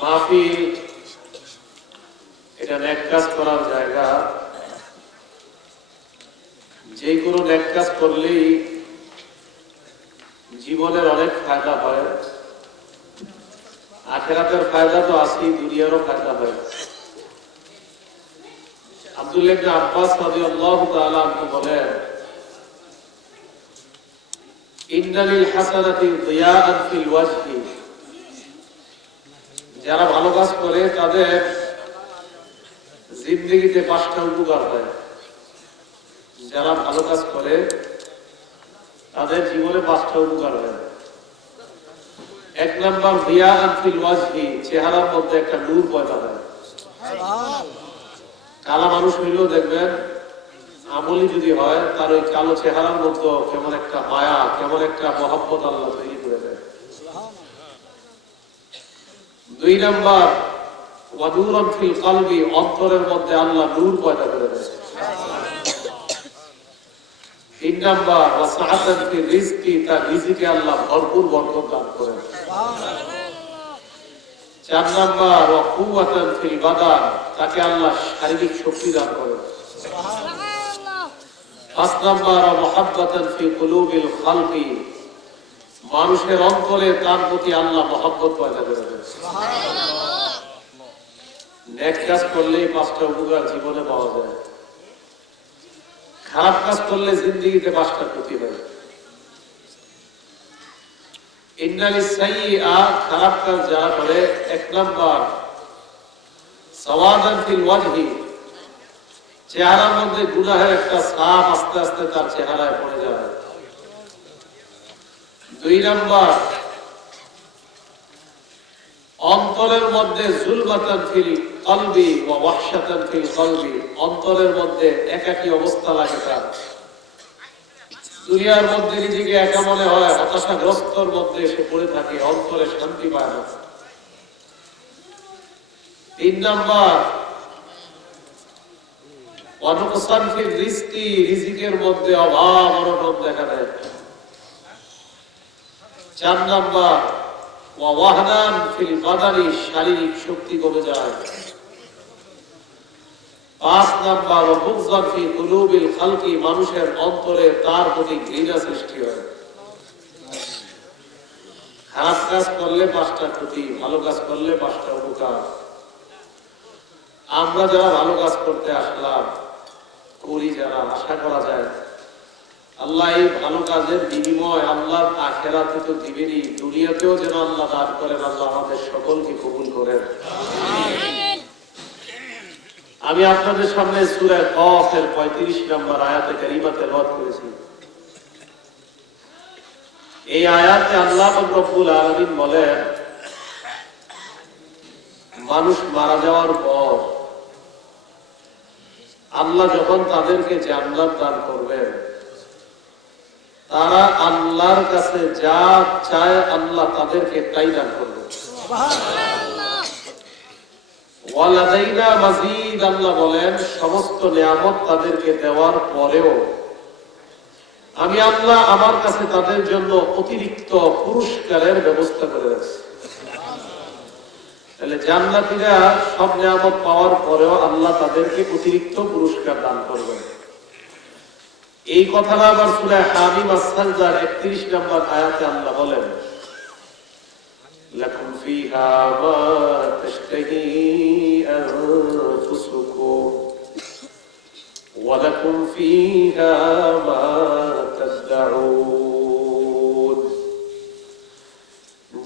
মাহফিল এটা নেক কাজ করার জায়গা। যে কোনো নেক কাজ করলেই জীবনের অনেক ফায়দা হয়। আখিরাতের ফায়দা তো আছেই, দুনিয়ারও ফায়দা হয়। আব্দুল্লাহ ইবনে আব্বাস রাদিয়াল্লাহু তাআলা আনহু বলেন, ইন্না লিল হাসানাতি দিয়াআন ফিল ওয়াজহি। যারা ভালো কাজ করে তাদের জিন্দেগিতে 5টা উপকার হয়। যারা ভালো কাজ করে তাদের জীবনে 5টা উপকার হয়। 1 নাম্বার দিয়াআন ফিল ওয়াজহি, চেহারার মধ্যে একটা নূর পয়দা হয়। কালা মানুষ হইলেও দেখবেন আমলি যদি হয় তার ওই কালো চেহারার মধ্যে কেমন একটা মায়া, কেমন একটা মহব্বত আল্লাহ তৈরি করে দেয়। 2 নাম্বার ওয়াদুরান ফিল কলবি, অন্তরের মধ্যে আল্লাহ নূর পয়দা করে দেয়। 3 নাম্বার ওয়াসাআতান ফিল রিজকি, তার রিজিকে আল্লাহ ভরপুর বরকত দান করেন। 4 নাম্বার ওয়াকুওয়াতান ফিল বাদান, তাকে আল্লাহ শারীরিক শক্তি দান করেন। 5 নাম্বার মুহাব্বাতান ফি কুলুবিল খালকি, মানুষের অন্তরে তার প্রতি আল্লাহ মহব্বত পয়দা করে দেন। নেক কাজ করলেই 5টা উপকার জীবনে পাওয়া যায়। খারাপ কাজ করলে জিন্দেগিতে 5টা ক্ষতি হয়। ইন্নালিস সাইয়্যা, খারাপ কাজ যারা করে, 1 নাম্বার সাওয়াদান ফিল ওয়াজহি, চেহারার মধ্যে গুনাহের একটা ছাপ আস্তে আস্তে তার চেহারায় পড়ে যায়। 2 নাম্বার অন্তরের মধ্যে যুলমাতান ফিল কলবি ওয়া ওয়াহশাতান ফিল কলবি, অন্তরের মধ্যে একাকী অবস্থা লাগে তার। দুনিয়ার মধ্যে নিজেকে একা মনে হয়, হতাশাগ্রস্তর মধ্যে এসে পড়ে থাকে, অন্তরে শান্তি পায় না। 3 নাম্বার ওয়ানুকসান ফিল রিজকি, রিজিকের মধ্যে অভাব অনটন দেখা দেয়। 4 নাম্বার ওয়াহনান ফিল বাদানি, শারীরিক শক্তি কমে যায়। 5 নাম্বার বুগযান ফি কুলুবিল খালকি, মানুষের অন্তরে তার প্রতি ঘৃণা সৃষ্টি হয়। খারাপ কাজ করলে 5টা ক্ষতি, ভালো কাজ করলে 5টা উপকার। আমরা যারা ভালো কাজ করতে আসলাম, করি যারা, আশা করা যায় আল্লাহ এই ভালো কাজের বিনিময় আল্লাহ আখিরাতে তো দিবেনই, দুনিয়াতেও যেন আল্লাহ দান করেন। আল্লাহ আমাদের সকলকে কবুল করেন। আমি আপনাদের সামনে সূরা কফ এর 35 নম্বর আয়াতে কারিমা তেলাওয়াত করেছি। এই আয়াতে আল্লাহ রব্বুল আলামিন বলেন, মানুষ মারা যাওয়ার পর আল্লাহ যখন তাদেরকে জান্নাত দান করবেন, তারা আল্লাহর কাছে যা চায় আল্লাহ তাদেরকে তাই দান করবে। ওয়ালাদাইনা মাজিদ, আল্লাহ বলেন সমস্ত নিয়ামত তাদেরকে দেওয়ার পরেও আমি আল্লাহ আমার কাছে তাদের জন্য অতিরিক্ত পুরস্কারের ব্যবস্থা করে রাখছি। তাহলে জান্নাতীরা সব নিয়ামত পাওয়ার পরেও আল্লাহ তাদেরকে অতিরিক্ত পুরস্কার দান করবেন। এই কথাটা আবার সূরা হামিম আস-সাজদার 31 নম্বর আয়াতে আল্লাহ বলেন, লাকুম ফিহা মা তাশতাহি আনফুসুকুম ওয়া লাকুম ফিহা মা তাদউন।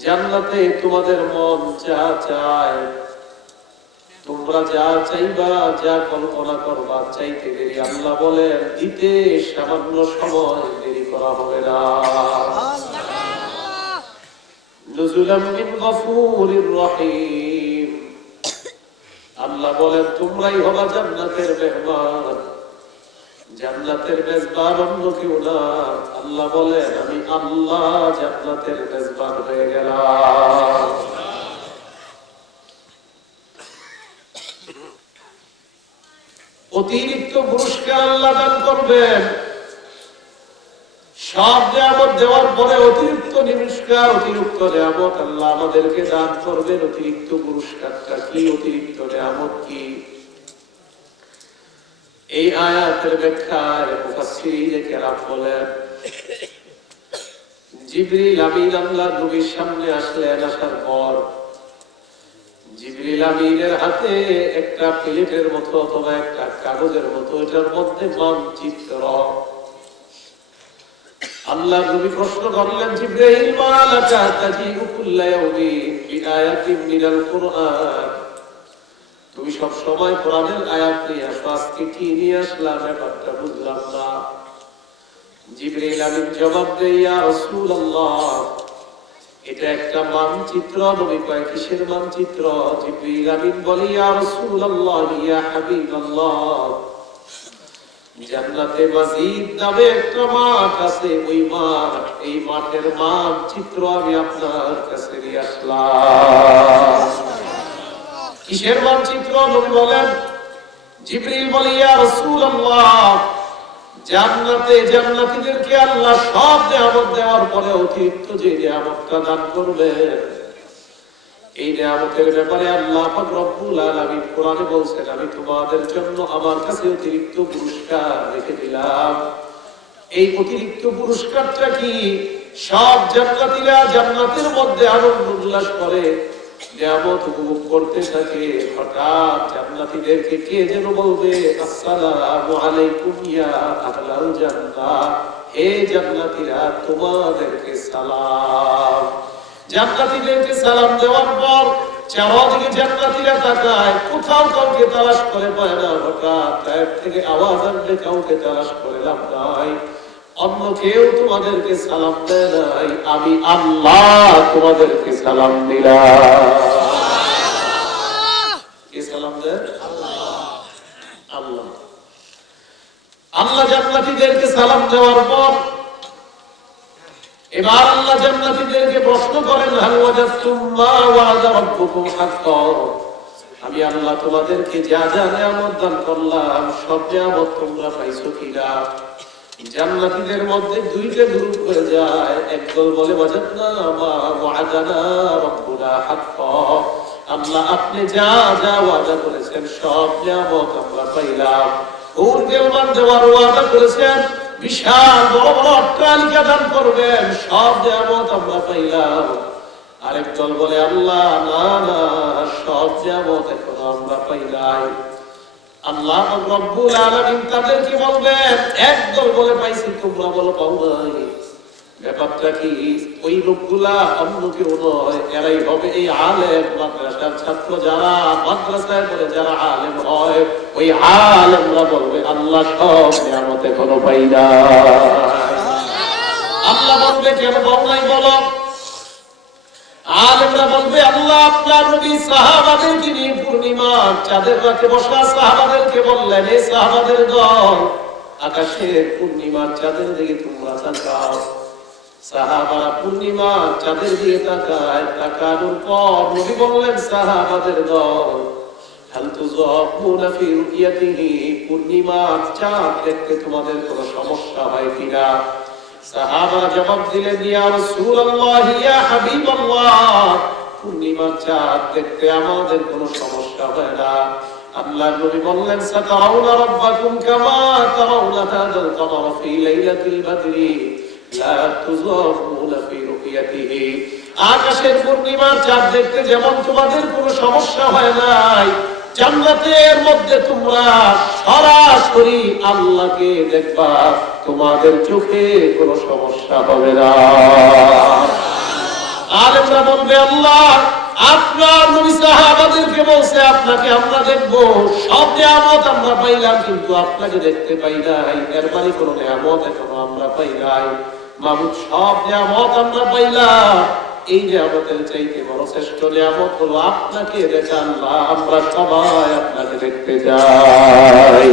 জান্নাতে তোমাদের মন যা চায়, তোমরা যা চাইবা, যা কল্পনা করবা, চাইতে দেরি আল্লাহ বলেন দিতে সামান্য সময় দেরি করা হবে না। নুজুলাম মিন গফুরির রহিম, আল্লাহ বলেন তোমরাই হবা জান্নাতের মেহমান, জান্নাতের মেজবান অন্য কেউ না। আল্লাহ বলেন আমি আল্লাহ জান্নাতের মেজবান হয়ে গেলাম। অতিরিক্ত পুরস্কার আল্লাহ দান করবেন। সব নিয়ামত দেওয়ার পরে অতিরিক্ত নিমিষকার অতিরিক্ত নিয়ামত আল্লাহ আমাদেরকে দান করবেন। অতিরিক্ত পুরস্কারটা কি, অতিরিক্ত নিয়ামত কি? এই আয়াতের ব্যাখ্যায় মুফাসসিরিনে কেরাম বলেন, জিবরিল আমিন আল্লাহর নবীর সামনে আসলেন। আসার পর জিবরিল আমিনের হাতে একটা প্লেটের মতো অথবা একটা কাগজের মতো, এটার মধ্যে মানচিত্র। আল্লাহ নবী প্রশ্ন করলেন, জিবরাইল মা লাকা তাজিউ কুল্লা ইয়াউমিন বিআয়াতিন মিনাল কুরআন, তুমি সব সময় কোরআনের আয়াত নিয়ে আসো, আজকে কি নিয়ে আসলা ব্যাপারটা বুঝলাম না। জিবরাইল আমিন জবাব দেয়, ইয়া রাসূলুল্লাহ, এটা একটা মানচিত্র। নবী কয়, কিসের মানচিত্র? জিবরাইল আমিন বলে, ইয়া রাসূলুল্লাহ ইয়া হাবিবাল্লাহ, জান্নাতে মাজিদ নামে একটা মাঠ আছে, ওই মাঠ, এই মাঠের মানচিত্র আমি আপনার কাছে নিয়ে আসলাম। কিসের মানচিত্র? নবী বলেন, জিবরিল বলে, ইয়া রাসূলুল্লাহ, জান্নাতে জান্নাতীদেরকে আল্লাহ সব নিয়ামত দেওয়ার পরে অতিরিক্ত যে নিয়ামতটা দান করবেন, এই নিয়ামতের ব্যাপারে আল্লাহ পাক রব্বুল আলামিন কোরআনে বলছেন, আমি তোমাদের জন্য আমার কাছে অতিরিক্ত পুরস্কার রেখে দিলাম। এই অতিরিক্ত পুরস্কারটা কি? সব জান্নাতীরা জান্নাতের মধ্যে আনন্দ উল্লাস করে, নিয়ামত উপভোগ করতে থাকে। হঠাৎ জান্নাতীদেরকে কে যেন বলবে, আসসালামু আলাইকুম ইয়া আহলাল জান্নাহ, হে জান্নাতীরা তোমাদেরকে সালাম। জান্নাতীদেরকে সালাম দেওয়ার পর চারদিকে জান্নাতীরা তাকায়, কোথাও কাউকে তালাশ করে পায় না। হঠাৎ তার থেকে আওয়াজ আসবে, কাউকে তালাশ করে লাভ নাই, অন্য কেউ তোমাদেরকে সালাম দেয় নাই, আমি আল্লাহ তোমাদেরকে সালাম দিলাম। কে সালাম দেয়? আল্লাহ। আল্লাহ জান্নাতীদেরকে সালাম দেওয়ার পর এবার আল্লাহ জান্নাতীদেরকে প্রশ্ন করেন, হাল ওয়াজাদতুম মা ওয়া'দা রাব্বুকুম হাক্কান, আমি আল্লাহ তোমাদেরকে যা যা নিয়ামত দান করলাম সব নিয়ামত তোমরা পাইছো কিনা? জান্নাতীদের মধ্যে দুইটা গ্রুপ হয়ে যায়। একদল বলে, ওয়াজাদনা মা ওয়া'দানা রাব্বুনা হাক্কান, আল্লাহ আপনি যা যা ওয়াদা করেছেন সব নিয়ামত আমরা পাইলাম। ওরকেলমান দেওয়ার ওয়াদা করেছেন, বিশাল বড় বড় অট্টালিকা দান করবেন, সব নিয়ামত আমরা পাইলাম। আরেক দল বলে, আল্লাহ না না, সব নিয়ামত এখনো আমরা পাই নাই। আল্লাহ রব্বুল আলামিন তাদেরকে বলবেন, একদল বলে পাইছি, তোমরা বলো পাও নাই। ব্যাপারটা কি? ওই লোকগুলা অন্য কেউ নয়, এরাই হবে এই আলেম মাদ্রাসার ছাত্র, যারা মাদ্রাসায় পড়ে যারা আলেম হয়, ওই আলেমরা বলবে, আল্লাহ সব নিয়ামত এখনো পাই না। আল্লাহ বলবে, কেন পাও নাই বলো? আলেমরা বলবে, আল্লাহ আপনার নবী সাহাবাদেরকে নিয়ে পূর্ণিমা চাঁদের রাতে বসা সাহাবাদেরকে বললেন, এই সাহাবাদের দল, আকাশের পূর্ণিমার চাঁদের দিকে তোমরা তাকাও। সাহাবারা পূর্ণিমা চাঁদের দিকে তাকায়, তাকানোর পর নবী বললেন, সাহাবাদের দল, হাল তুযাকুনা ফি রুয়াতিহি, পূর্ণিমা চাঁদ দেখতে তোমাদের কোনো সমস্যা হয় কিনা? সাহাবারা জবাব দিলেন, ইয়া রাসূলুল্লাহ ইয়া হাবিবাল্লাহ, পূর্ণিমা চাঁদ দেখতে আমাদের কোনো সমস্যা হয় না। আল্লাহর নবী বললেন, সাতারাউনা রাব্বাকুম কামা তারাউনা হাযাল কমার ফি লাইলাতিল বদরি লা তুযাকুনা ফি রুয়াতিহি, আকাশের পূর্ণিমার চাঁদ দেখতে যেমন তোমাদের কোনো সমস্যা হয় নাই, জান্নাতের মধ্যে তোমরা সরাসরি আল্লাহকে দেখবা, তোমাদের চোখে কোনো সমস্যা হবে না। আলেমরা বলবে, আল্লাহ আপনার নবী সাহাবাদেরকে বলছে, আপনাকে আমরা দেখব, সব নিয়ামত আমরা পাইলাম, কিন্তু আপনাকে দেখতে পাই নাই, এর মানে কোনো নিয়ামত এখনো আমরা পাই নাই। মাবুদ, সব নিয়ামত আমরা পাইলাম, এই নিয়ামতের চাইতে বড় শ্রেষ্ঠ নিয়ামত হলো আপনাকে দেখা। আল্লাহ আমরা সবাই আপনাকে দেখতে যাই।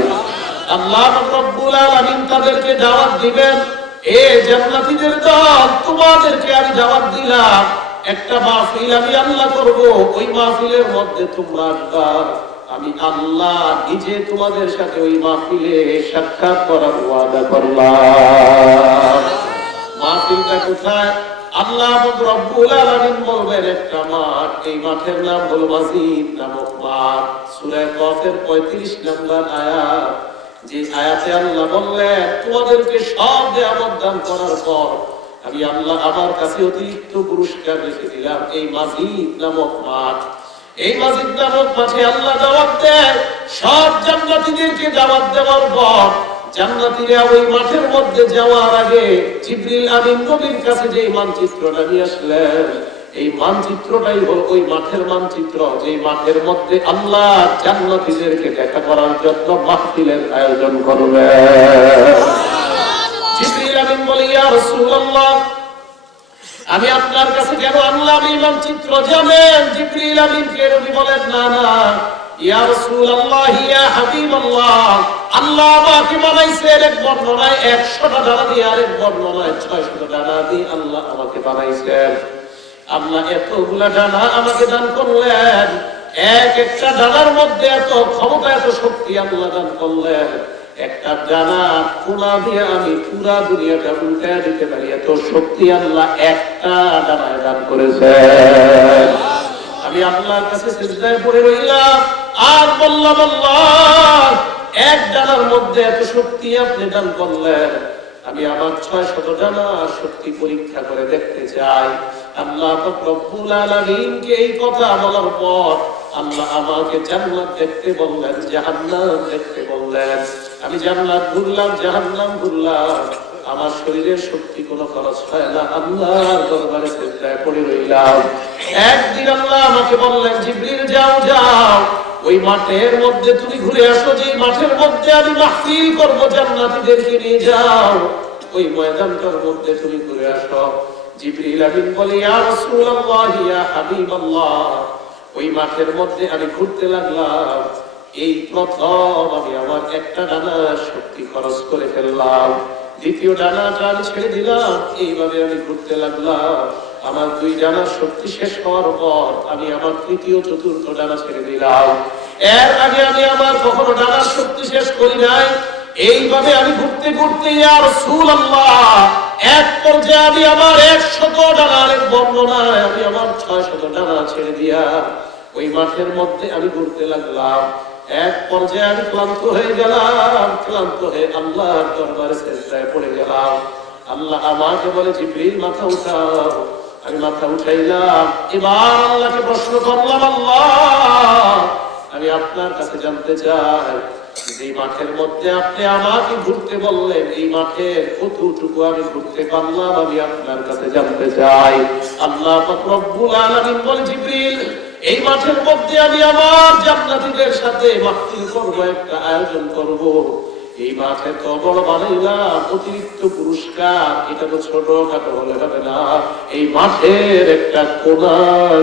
আল্লাহ রাব্বুল আলামিন তাদেরকে দাওয়াত দিবেন, এ জান্নাতীদের দল, তোমাদেরকে আমি দাওয়াত দিলাম, একটা মাহফিল আমি আল্লাহ করব, ওই মাহফিলের মধ্যে তোমরা আসবা, আমি আল্লাহ নিজে তোমাদের সাথে ওই মাহফিলে সাক্ষাৎ করার ওয়াদা করলাম। মাহফিলটা কোথায়? আল্লাহ রব্বুল আলামিন বলবেন একটা মাঠ, এই মাঠের নাম হলো মাসজিদ নামক মাঠ। সূরা কফের 35 নম্বর আয়াত, যে আয়াতে আল্লাহ বললেন তোমাদেরকে সব নিয়ামত দান করার পর আমি আল্লাহ আমার কাছে অতিরিক্ত পুরস্কার রেখে দিলাম এই মাসজিদ নামক মাঠ। এই মাসজিদ নামক মাঠে আল্লাহ দাওয়াত দেয়, সব জান্নাতীদেরকে দাওয়াত দেওয়ার পর জান্নাতীরা ওই মাঠের মধ্যে যাওয়ার আগে জিবরিল আমিন নবীর কাছে যে মানচিত্রটা নিয়ে আসলেন, এই মানচিত্রটাই হলো ওই মাঠের মানচিত্র, যে মাঠের মধ্যে আল্লাহ জান্নাতীদেরকে দেখা করার জন্য মাহফিলের আয়োজন করবেন। জিবরিল আমিন বলে, ইয়া রাসূলুল্লাহ, আমি আপনার কাছে কেন আনলাম এই মানচিত্র জানেন? জিবরিল আমিনকে নবী বলেন, না না ইয়া রাসূলুল্লাহ, ইয়া হাবিবাল্লাহ, আল্লাহ আমাকে বানাইছেন এক বর্ণনায় 100টা ডানা দিয়ে, আরেক বর্ণনায় 600টা ডানা দিয়ে আল্লাহ আমাকে বানাইছেন। আল্লাহ এতগুলা ডানা আমাকে দান করলেন, এক একটা ডানার মধ্যে এত ক্ষমতা, এত শক্তি আল্লাহ দান করলেন, একটা ডানা কোনা দিয়ে আমি পুরা দুনিয়াটা উল্টায় দিতে পারি, এত শক্তি আল্লাহ একটা ডানায় দান করেছেন। আমি আল্লাহর কাছে সিজদায় পড়ে রইলাম আর বললাম, আল্লাহ এক ডানার মধ্যে এত শক্তি আপনি দান করলেন, আমি আমার 600 ডানার শক্তি পরীক্ষা করে দেখতে চাই। আল্লাহ রব্বুল আলামিনকে এই কথা বলার পর আল্লাহ আমাকে জান্নাত দেখতে বললেন, জাহান্নাম দেখতে বললেন। আমি জান্নাত ঘুরলাম, জাহান্নাম ঘুরলাম, আমার শরীরের শক্তি কোনো খরচ হয় না, আল্লাহর দরবারে সিজদায় পড়ে রইলাম। একদিন আল্লাহ আমাকে বললেন, জিবরিল যাও যাও ওই মাঠের মধ্যে তুমি ঘুরে আসো, যে মাঠের মধ্যে আমি মাহফিল করব জান্নাতীদেরকে নিয়ে যাও, ওই ময়দানটার মধ্যে তুমি ঘুরে আসো। জিবরিল আমিন বলে, ইয়া রাসূলুল্লাহ, ইয়া হাবিবাল্লাহ, ওই মাঠের মধ্যে আমি ঘুরতে লাগলাম, এই প্রথম আমি আমার একটা ডানার শক্তি খরচ করে ফেললাম, দ্বিতীয় ডানাটা আমি ছেড়ে দিলাম, এইভাবে আমি ঘুরতে লাগলাম। আমার 2 ডানার শক্তি শেষ হওয়ার পর আমি আমার তৃতীয় চতুর্থ ডানা ছেড়ে দিলাম। এর আগে আমি আমার কখনো ডানার শক্তি শেষ করি নাই। এইভাবে আমি ঘুরতে ঘুরতে, ইয়া রাসূলুল্লাহ, এক পর্যায়ে আমি আমার 100 ডানার এক বর্ণনায় আমি আমার 600 ডানা ছেড়ে দিয়া ওই মাঠের মধ্যে আমি ঘুরতে লাগলাম। এক পর্যায়ে আমি ক্লান্ত হয়ে গেলাম, ক্লান্ত হয়ে আল্লাহর দরবারে সিজদায় পড়ে গেলাম। আল্লাহ আমাকে বলে, জিবরিল মাথা উঠাও। আমি মাথা উঠাইলাম, এবার আল্লাহকে প্রশ্ন করলাম, আল্লাহ আমি আপনার কাছে জানতে চাই, যে মাঠের মধ্যে আপনি আমাকে ঘুরতে বললেন, এই মাঠের কতটুকু আমি ঘুরতে পারলাম, আমি আপনার কাছে জানতে চাই। আল্লাহ পাক রব্বুল আলামিন বলে, জিবরিল এই মাঠের মধ্যে আমি আমার জান্নাতীদের সাথে মাহফিল করব, একটা আয়োজন করব। এই মাঠে তো বড় বানাইলাম, অতিরিক্ত পুরস্কার, এটা তো ছোটখাটো হলে হবে না, এই মাঠের একটা কোনা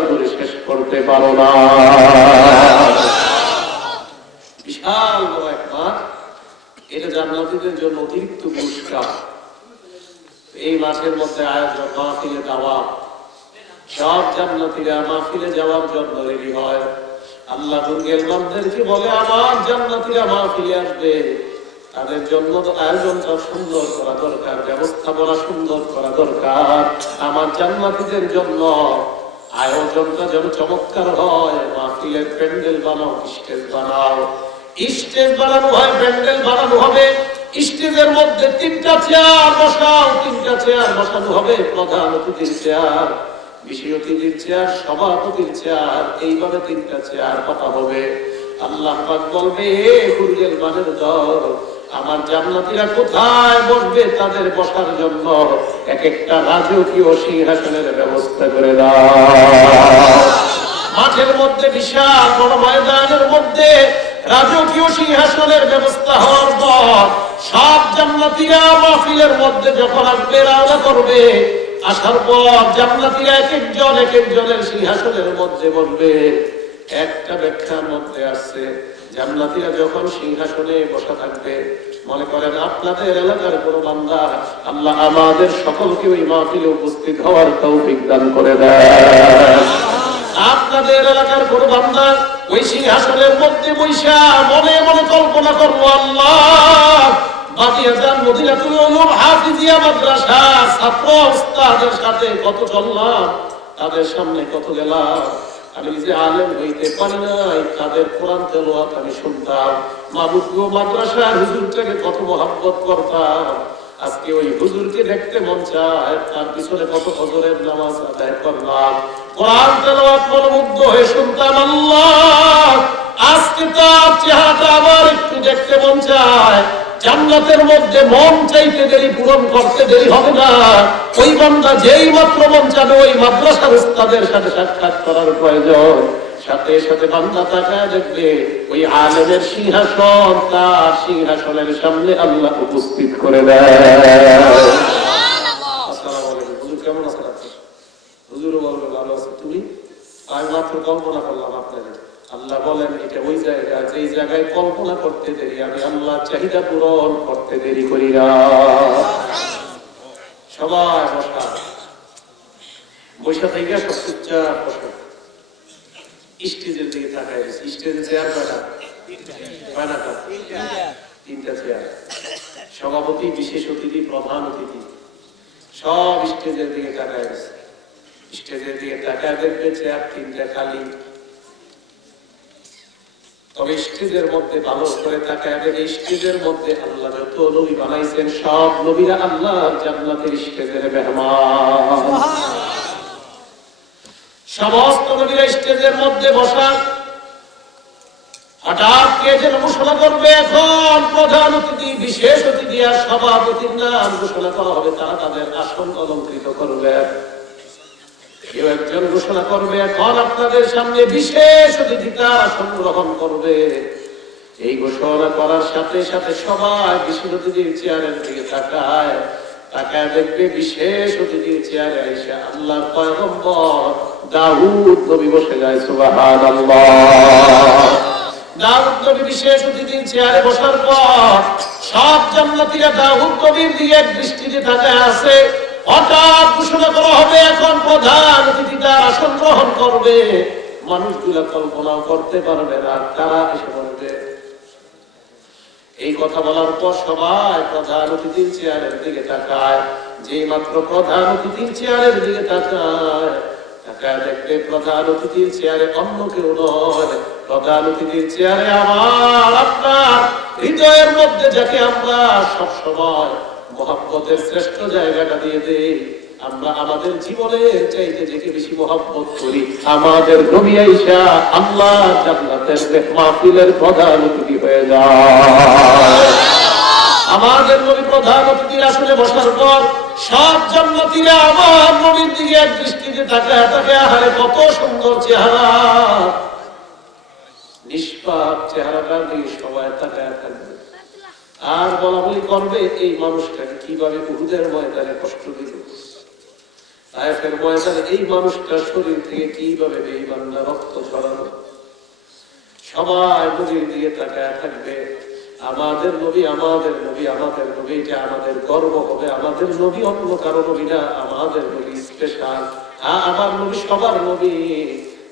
ধরে শেষ করতে পারো না। বিশাল বড় এক মাঠ, এটা জান্নাতীদের জন্য অতিরিক্ত পুরস্কার। এই মাঠের মধ্যে আয়োজন, মাহফিলে দাওয়াত, সব জান্নাতীরা মাহফিলে যাওয়ার জন্য রেডি হয়। আল্লাহ দুর্গের বান্দাদেরকে বলে, আমার জান্নাতীরা মাহফিলে আসবে, তাদের জন্য তো আয়োজনটা সুন্দর করা দরকার, ব্যবস্থাপনা সুন্দর করা দরকার। আমার জান্নাতীদের জন্য আয়োজনটা যেন চমৎকার হয়। মাহফিলের প্যান্ডেল বানাও, স্টেজ বানাও, স্টেজ বানানো হয়, প্যান্ডেল বানানো হবে, স্টেজের মধ্যে 3টা চেয়ার বসাও, 3টা চেয়ার বসানো হবে, প্রধান অতিথির চেয়ার, বিশেষ অতিথির চেয়ার, সভাপতির চেয়ার, এইভাবে 3টা চেয়ার পাতা হবে। আল্লাহ পাক বলবে, হে হুরুল মানের দল, আমার জান্নাতীরা কোথায় বসবে, তাদের বসার জন্য এক একটা রাজকীয় সিংহাসনের ব্যবস্থা করে দাও। মাঠের মধ্যে বিশাল বড় ময়দানের মধ্যে রাজকীয় সিংহাসনের ব্যবস্থা হওয়ার পর সব জান্নাতীরা মাহফিলের মধ্যে যখন আসবে, রওনা করবে, আসার পর জান্নাতীরা এক একজনের সিংহাসনের মধ্যে বসবে। একটা ব্যাখ্যার মধ্যে আসছে, জান্নাতীরা যখন সিংহাসনে বসা থাকবে, মনে করেন আপনাদের এলাকার কোনো বান্দা, আল্লাহ আমাদের সকলকে ওই মাহফিলে উপস্থিত হওয়ার তৌফিক দান করে দেয়। আপনাদের এলাকার কোনো বান্দা ওই সিংহাসনের মধ্যে বৈশা মনে মনে কল্পনা করবো, আল্লাহ বাদিয়াজান মদিনাতুল উলুম হাফিজিয়া মাদ্রাসা ছাত্র ওস্তাদের সাথে কত চললাম, তাদের সামনে কত গেলাম। আমি যে আলেম হইতে পারি নাই, তাদের কোরআন তেলাওয়াত আমি শুনতাম। মাবুদগো মাদ্রাসার হুজুরটাকে কত মহব্বত করতাম। আজকে ওই হুজুরকে দেখতে মন চায়, তার পিছনে কত ফজরের নামাজ আদায় করলাম, কোরআন তেলাওয়াত মনোমুগ্ধ হয়ে শুনতাম। আল্লাহ, আজকে তার চেহারাটা আবার একটু দেখতে মন চায়। জান্নাতের মধ্যে মন চাইতে দেরি পূরণ করতে দেরি হবে না। ওই বান্দা যেই মাত্র মন চাবে ওই মাদ্রাসার উস্তাদের সাথে সাক্ষাৎ করার প্রয়োজন। সাথে সাথে বান্দা তাকায় দেখবে ওই আলেমের সিংহাসন, তার সিংহাসনের সামনে আল্লাহ উপস্থিত করে দেয়। আসসালামু আলাইকুম হুজুর, কেমন আছেন আপনি? হুজুরও বলবে ভালো আছে। তুমি? আমি মাত্র কল্পনা করলাম আপনাকে। আল্লাহ বলেন এটা ওই জায়গা, যেই জায়গায় কল্পনা করতে দেরি আমি আল্লাহ চাহিদা পূরণ করতে দেরি করি না। সবাই বসা, বসা থেকে সব চুপচাপ বসা। স্টেজের দিকে তাকায়, স্টেজে চেয়ার কয়টা? তিনটা চেয়ার। সভাপতি, বিশেষ অতিথি, প্রধান অতিথি সব স্টেজের দিকে তাকায়। স্টেজের দিকে তাকায় দেখবে চেয়ার তিনটা খালি। তবে স্টেজের মধ্যে ভালো করে তাকায় দেখে স্টেজের মধ্যে আল্লাহ যত নবী বানাইছেন সব নবীরা আল্লাহর জান্নাতের স্টেজের মেহমান। সমস্ত নবীরা স্টেজের মধ্যে বসা। হঠাৎ কে যেন ঘোষণা করবে, এখন প্রধান অতিথি, বিশেষ অতিথি আর সভাপতির নাম ঘোষণা করা হবে। তারা তাদের আসন অলঙ্কৃত করবে। কেউ একজন ঘোষণা করবে, এখন আপনাদের সামনে বিশেষ অতিথি তার আসন গ্রহণ করবে। এই ঘোষণা করার সাথে সাথে সবাই বিশেষ অতিথির চেয়ারের দিকে তাকায়। তাকায় দেখবে বিশেষ অতিথির চেয়ারে আয়েশা আল্লাহর পয়গম্বর দাউদ নবী বসে যায়। সুবহানাল্লাহ। দাউদ নবী বিশেষ অতিথির চেয়ারে বসার পর সব জান্নাতীরা দাউদ নবীর দিকে দৃষ্টিতে তাকায় আছে। হঠাৎ ঘোষণা করা হবে, এখন প্রধান অতিথি তার আসন গ্রহণ করবে। মানুষগুলা কল্পনাও করতে পারবে না কারা এসে বলবে। এই কথা বলার পর সবাই প্রধান অতিথির চেয়ারের দিকে তাকায়। যে মাত্র প্রধান অতিথির চেয়ারের দিকে তাকায়, তাকায় দেখবে প্রধান অতিথির চেয়ারে অন্য কেউ নয়। প্রধান অতিথির চেয়ারে আমার আপনার হৃদয়ের মধ্যে যাকে আমরা সবসময় মহব্বতের শ্রেষ্ঠ জায়গাটা দিয়ে দেই, আমরা আমাদের জীবনের চাইতে যাকে বেশি মহব্বত করি, আমাদের নবী আয়েশা আল্লাহ জান্নাতের মাহফিলের প্রধান অতিথি হয়ে যায়। আমাদের নবী প্রধান অতিথির আসলে বসার পর সব জান্নাতীরা আমার নবীর দিকে এক দৃষ্টিতে তাকায় তাকায়, আহারে কত সুন্দর চেহারা, নিষ্পাপ চেহারাটার দিকে সবাই তাকায় থাকবে। আর বলা বলি করবে এই মানুষটাকে কিভাবে উহুদের ময়দানে কষ্ট দিল, তায়েফের ময়দানে এই মানুষটার শরীর থেকে কিভাবে বেঈমানরা রক্ত ঝরালো। সবাই নবীর দিকে তাকায় থাকবে। আমাদের নবী, আমাদের নবী, আমাদের নবী, এটা আমাদের গর্ব হবে। আমাদের নবী অন্য কারো নবী না, আমাদের নবী স্পেশাল। হ্যাঁ, আমার নবী সবার নবী,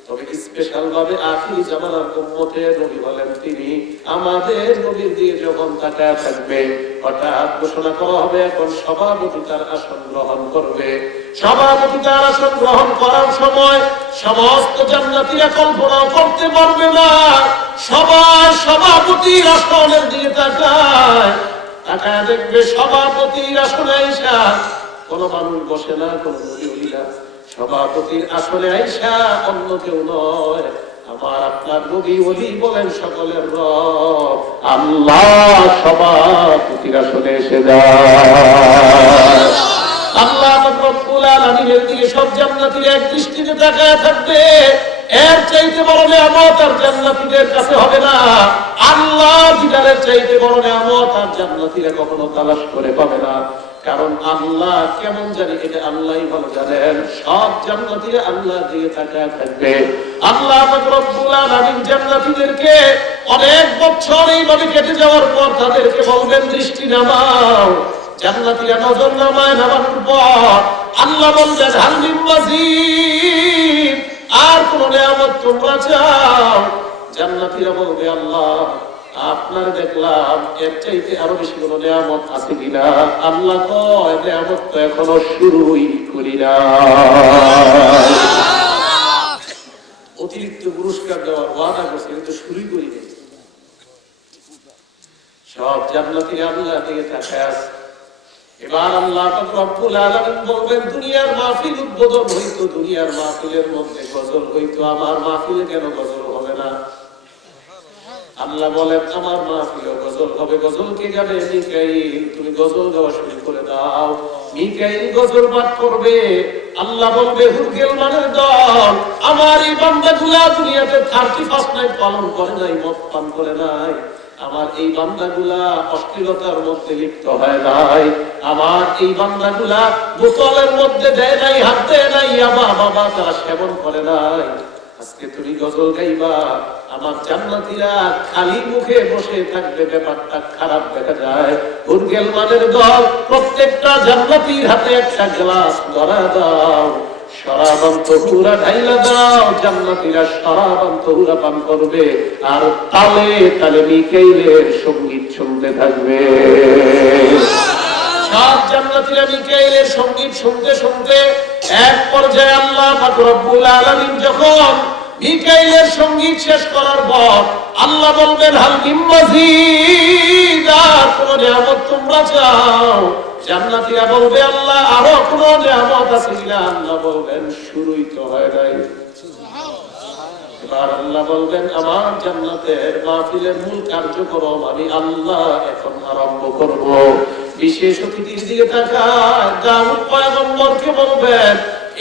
তবে স্পেশাল ভাবে আখিরি জামানার উম্মতের নবী হলেন তিনি। আমাদের নবীর দিকে যখন তাকায় থাকবে, হঠাৎ ঘোষণা করা হবে, এখন সভাপতি তার আসন গ্রহণ করবে। সভাপতি তার আসন গ্রহণ করার সময় সমস্ত জান্নাতীরা কল্পনাও করতে পারবে না। সবাই সভাপতির আসনের দিকে তাকায়, তাকায় দেখবে সভাপতির আসনে আয়েশা কোন মানুষ বসে না, কোন নবী ওলি না। সভাপতির আসলে আয়েশা অন্য কেউ নয়, আমার আপনার নবী ওলি বলেন সকলের রব আল্লাহ। সভাপতির আসনে এসে যায়। আল্লাহ রব্বুল আলামিনের দিকে সব জান্নাতীরা এক দৃষ্টিতে তাকায় থাকবে। এর চাইতে বড় নিয়ামত আর জান্নাতীদের কাছে হবে না। আল্লাহ দিদারের চাইতে বড় নিয়ামত আর জান্নাতীরা কখনো তালাশ করে পাবে না। কারণ আল্লাহ কেমন জানি এটা আল্লাহই ভালো জানেন। সব জান্নাতীরা আল্লাহর দিকে তাকায় থাকবে। আল্লাহ রব্বুল আলামিন জান্নাতীদেরকে অনেক বছর এইভাবে কেটে যাওয়ার পর তাদেরকে বলবেন দৃষ্টি নামাও। জান্নাতীরা নজর নামায়, নামানোর পর আল্লাহ বলবেন হাল মিন মাজিদ, আর কোন নিয়ামত তোমরা চাও? জান্নাতীরা বলবে আল্লাহ আপনার দেখলাম এর চাইতে আরো বেশি কোনো নিয়ামত আছে কিনা? আল্লাহ কয় নিয়ামত তো এখনো শুরুই করি না। অতিরিক্ত পুরস্কার দেওয়ার ওয়াদা করছে কিন্তু শুরুই করি নাই। সব জান্নাতি আল্লাহ দিকে তাকায় আছে। এবার আল্লাহ পাক রব্বুল আলামিন বলবেন দুনিয়ার মাহফিল উদ্বোধন হইতো, দুনিয়ার মাহফিলের মধ্যে গজল হইতো, আমার মাহফিলে কেন গজল হবে না? আল্লাহ বলেন আমার মাহফিলে গজল হবে। গজল কে গাবে? মিকাইল। তুমি গজল গাওয়া শুরু করে দাও। মিকাইল গজল পাঠ করবে। আল্লাহ বলবে হুরগেল মানের দল, আমার এই বান্দাগুলা দুনিয়াতে 31 নাইট পালন করে নাই, মদ পান করে নাই, আমার এই বান্দাগুলা অশ্লীলতার মধ্যে লিপ্ত হয় নাই, আমার এই বান্দাগুলা বোতলের মধ্যে দেয় নাই, হাত দেয় নাই, বাবা তারা সেবন করে নাই। আজকে তুমি গজল গাইবা, আমার জান্নাতীরা খালি মুখে বসে থাকবে, ব্যাপারটা খারাপ দেখা যায়। হুরগেল মানের দল প্রত্যেকটা জান্নাতীর হাতে একটা গ্লাস ধরা দাও, শরাবান তহুরা ঢাইলা দাও, জান্নাতীরা শরাবান তহুরা পান করবে আর তালে তালে মিকাইলের সঙ্গীত শুনতে থাকবে। সব জান্নাতীরা মিকাইলের সঙ্গীত শুনতে শুনতে এক পর্যায়ে আল্লাহ পাক রব্বুল আলামিন যখন মিকাইলের সঙ্গীত শেষ করার পর আল্লাহ বলবেন হাল মিন মাজিদ, আর কোন নিয়ামত তোমরা চাও? জান্নাতীরা বলবে আল্লাহ আরো কোন নিয়ামত আছে কিনা? আল্লাহ বলবেন শুরুই তো হয় নাই। এবার আল্লাহ বলবেন আমার জান্নাতের মাহফিলের মূল কার্যক্রম আমি আল্লাহ এখন আরম্ভ করব। বিশেষ অতিথির দিকে তাকায় দাউদ পয়গম্বরকে বলবেন,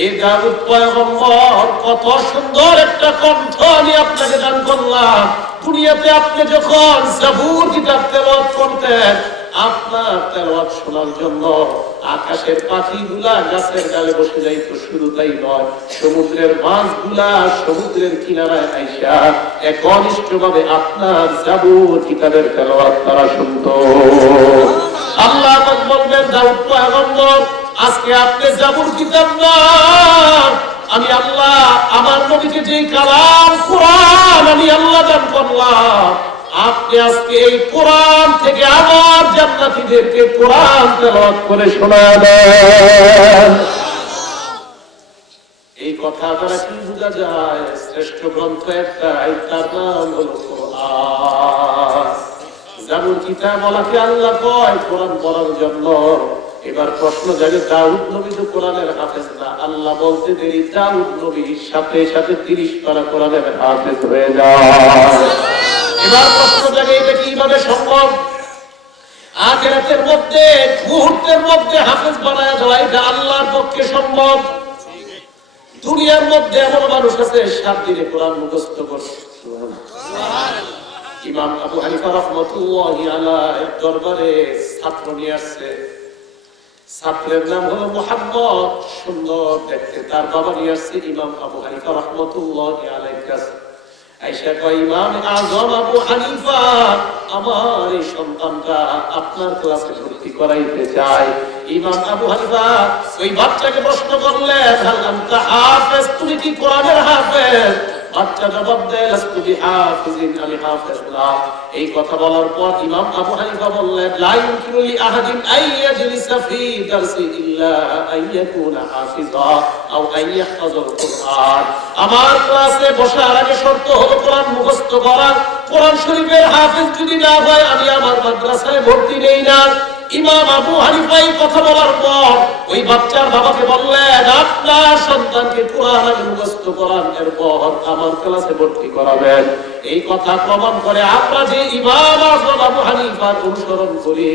এই দাউদ পয়গম্বর কত সুন্দর একটা কণ্ঠ আমি আপনাকে দান করলাম। দুনিয়াতে আপনি যখন জাবুর কিতাব তেলাওয়াত করতেন, আপনার তেলাওয়াত শোনার জন্য আকাশের পাখিগুলা গাছের ডালে বসে যাইতো। শুধু তাই নয়, সমুদ্রের মাছগুলা সমুদ্রের কিনারায় আইসা একনিষ্ঠভাবে আপনার জাবুর কিতাবের তেলাওয়াত তারা শুনতো। আল্লাহ পাক বলবেন দাউদ পয়গম্বর আজকে আপনি জাবুর কিতাব না, আমি আল্লাহ আমার নবীকে যে কালাম কোরআন আমি আল্লাহ দান করলাম, আপনি আজকে এই কোরআন থেকে আমার জান্নাতীদেরকে কোরআন তেলাওয়াত করে শোনায় দেন। এই কথা দ্বারা কি বোঝা যায়? শ্রেষ্ঠ গ্রন্থ একটাই, তার নাম হলো কোরআন। জাবুর কিতাব বলাকে আল্লাহ কয় কোরআন পড়ার জন্য। এবার প্রশ্ন জাগে দাউদ নবী তো কোরআনের হাফেজ না, আল্লাহ বলতে দেরি দাউদ নবীর সাথে সাথে 30 পারা কোরআনের হাফেজ হয়ে যায়। এবার প্রশ্ন জাগে এটা কিভাবে সম্ভব? আখিরাতের মধ্যে মুহূর্তের মধ্যে হাফেজ বানায় দেওয়া এটা আল্লাহর পক্ষে সম্ভব। দুনিয়ার মধ্যে এমন মানুষ আছে 7 দিনে কোরআন মুখস্থ করছে। ইমাম আবু হানিফা রাহমাতুল্লাহি আলাইহি দরবারে ছাত্র নিয়ে আসছে। ছাত্রের নাম হলো মুহাম্মদ, সুন্দর দেখতে। তার বাবা নিয়ে আসছে ইমাম আবু হানিফা রাহমাতুল্লাহি আলাইহির কাছে। আয়েশা কয় ইমাম আযম আবু হানিফা, আমার এই সন্তানটা আপনার ক্লাসে ভর্তি করাইতে চাই। ইমাম আবু হানিফা ওই বাচ্চাকে প্রশ্ন করলেন হাল আনতা হাফেজ, তুমি কি কোরআনের হাফেজ? বাচ্চা জবাব দেয় লাস্তু বিহাফিজিন, আমি হাফেজ না। এই কথা বলার পর ইমাম আবু হানিফা বললেন লা ইউমকিনু লি আহাদিন আন ইয়াজলিসা ফি দারসি ইল্লা আন ইয়াকুনা হাফিজা আও আন ইয়াহফাজাল কুরআন। আমার ক্লাসে বসার আগে শর্ত হলো কোরআন মুখস্থ করা। কোরআন শরীফের হাফেজ যদি না হয় আমি আমার মাদ্রাসায় ভর্তি নেই না। ইমাম আবু হানিফা এই কথা বলার পর ওই বাচ্চার বাবাকে বললেন আপনার সন্তানকে কোরআন মুখস্থ করান, এরপর আমার ক্লাসে ভর্তি করাবেন। এই কথা প্রমাণ করে আমরা যে ইমাম আযম আবু হানিফার অনুসরণ করি,